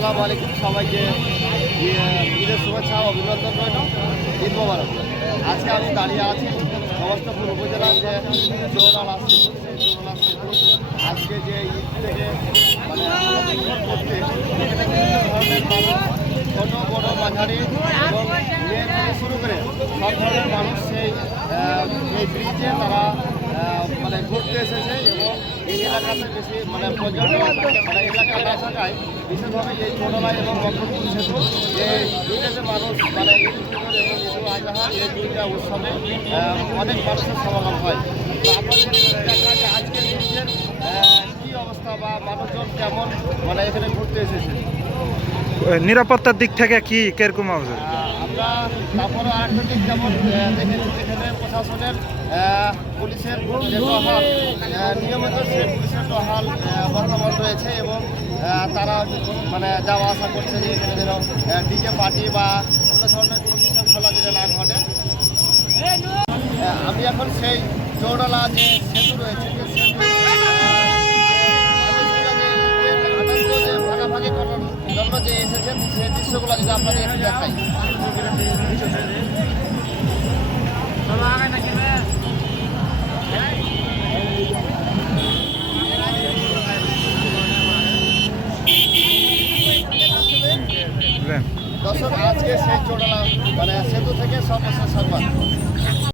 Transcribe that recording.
আসসালামু আলাইকুম সবাইকে ঈদের শুভেচ্ছা ও অভিনন্দন রইল। ঈদ মোবারক। আজকে আমি দাঁড়িয়ে আছি সমস্তপুর উপজেলার যে চৌরালা সেতু, সেই চৌরালা সেতু আজকে যে ঈদ থেকে মানে করতে বিভিন্ন ধরনের মানুষ, ছোটো বড় মাঝারি এবং মেয়ে থেকে শুরু করে সব ধরনের মানুষ এই ব্রিজে তারা মানে ঘুরতে এসেছে এবং এই এলাকাতে বেশি মানে পর্যটন মানে এলাকা না থাকায় বিশেষভাবে এই চৌরালা এবং বঙ্গবন্ধু সেতু এই দুইটাতে মানুষ মানে ঈদ উল ফিতর এবং ঈদ উল আজহা এই দুইটা উৎসবে অনেক মানুষের সমাগম হয়। তো আপনাদের দেখা যে আজকের ব্রিজের কী অবস্থা বা মানুষজন কেমন মানে এখানে ঘুরতে এসেছে? নিরাপত্তার দিক থেকে কি কিরকম হবে? আমরা তারপরে আরেকটা দিক যেমন দেখেছি এখানে প্রশাসনের পুলিশের যে টহল নিয়মিত সেই পুলিশের টহল বর্তমান রয়েছে এবং তারা মানে যাওয়া আসা করছে যে এখানে যেন ডিজে পার্টি বা অন্য ধরনের কোনো বিশৃঙ্খলা যেন না ঘটে। আমি এখন সেই চৌরালা যে সেতু রয়েছে যে সেতু ভাগাভাগি করার জন্য যে এসেছেন সেই দৃশ্যগুলো যদি আপনাদের একটু দেখাই। দর্শক আজকে সেই চৌরালা মানে সেতু থেকে সর্বশেষ সংবাদ।